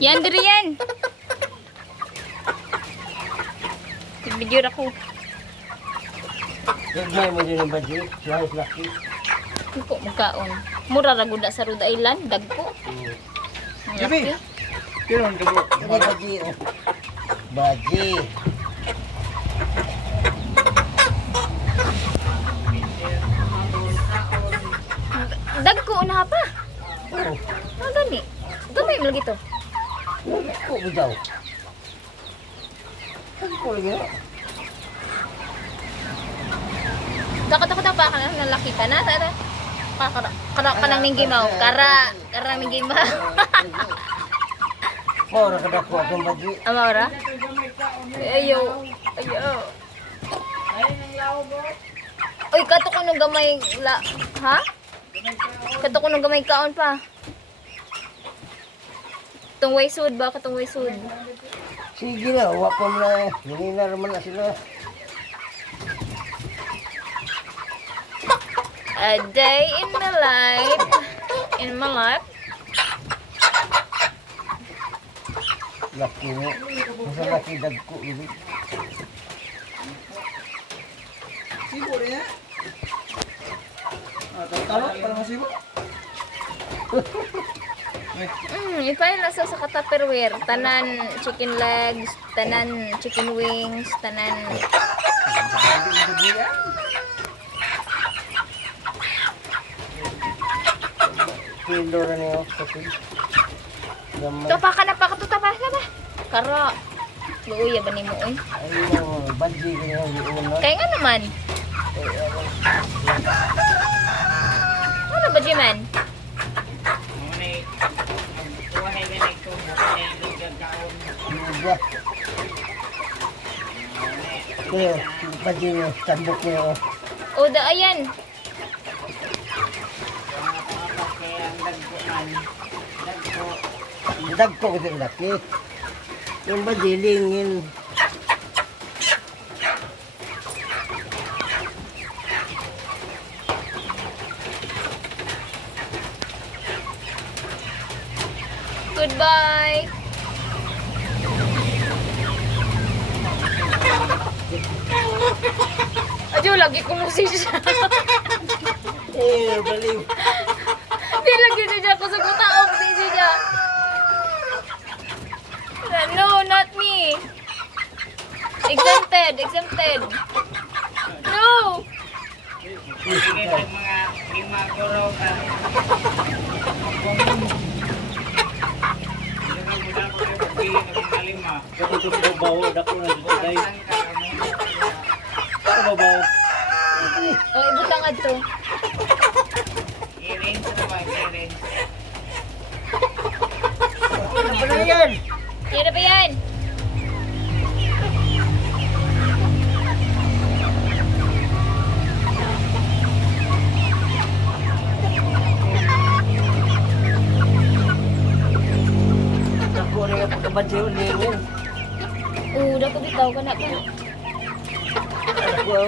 Yan, diri yan. Video ako. Nagmay mo din ang budget. Siya is lucky. Iko magkaon. Mura ra gud sa Rhode Island, dagko. Ang Gabi. laki. Pero ang kabo. Budget. Budget. Dagko na pa. Oh, Ang gani. Gamay mo lagi to. ako mo daw. Ako lagi. Dako pa ka na laki ka na. Kara nang ning gimaw. Kara ning gimaw. Mora ka dako akong budget. Amara. Ayo. Oy, kato ko nung gamay ha? Kato ko nung gamay kaon pa. Katong way sud ba? Katong way sud. Sige na, wapa mo na. Hinina naman na sila. A day in my life. In my life. Laki mo. Masa laki dagko. Sibo rin ya. Taro para masibo. Ipail na sa Tupperware. Tanan chicken legs, tanan chicken wings, tanan Kilo na niyo. Kasi. Gamay. to pa ka na pa ba? Kara. Luuya ba nimo oy? Ayun, budget ka niyo. Una. Kaya nga naman. Ano ba Jiman? Kaya, budget niyo. Tandok niyo. O da ayan. Dagko kasi laki. Yung badilingin. Goodbye. Aduh, lagi kumusi siya. Eh, baliw. Di lagi siya ako sa kutaog di siya. No, not me. Exempted. No. Kapag ito babaw, dako na sa day. Para babaw. O, ibutang adto. Ano ba yan? Yan ba yan? Dako na yung pagkabadyo lingin. Dako bitaw ka na pa. Dako.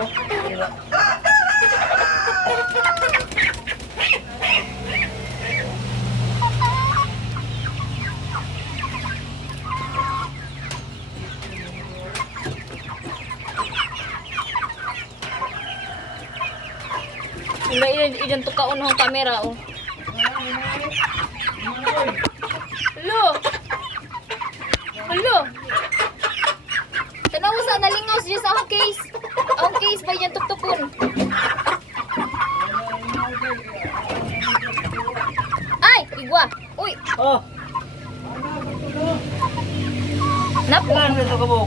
Ilan to kaon ang kamera oh. Hello. Tanawa sa nalingaw siya sa akong case. Ang case ba yan tuktukon? Ay, igwa. Uy, Oh, napo. ano ito ka mo?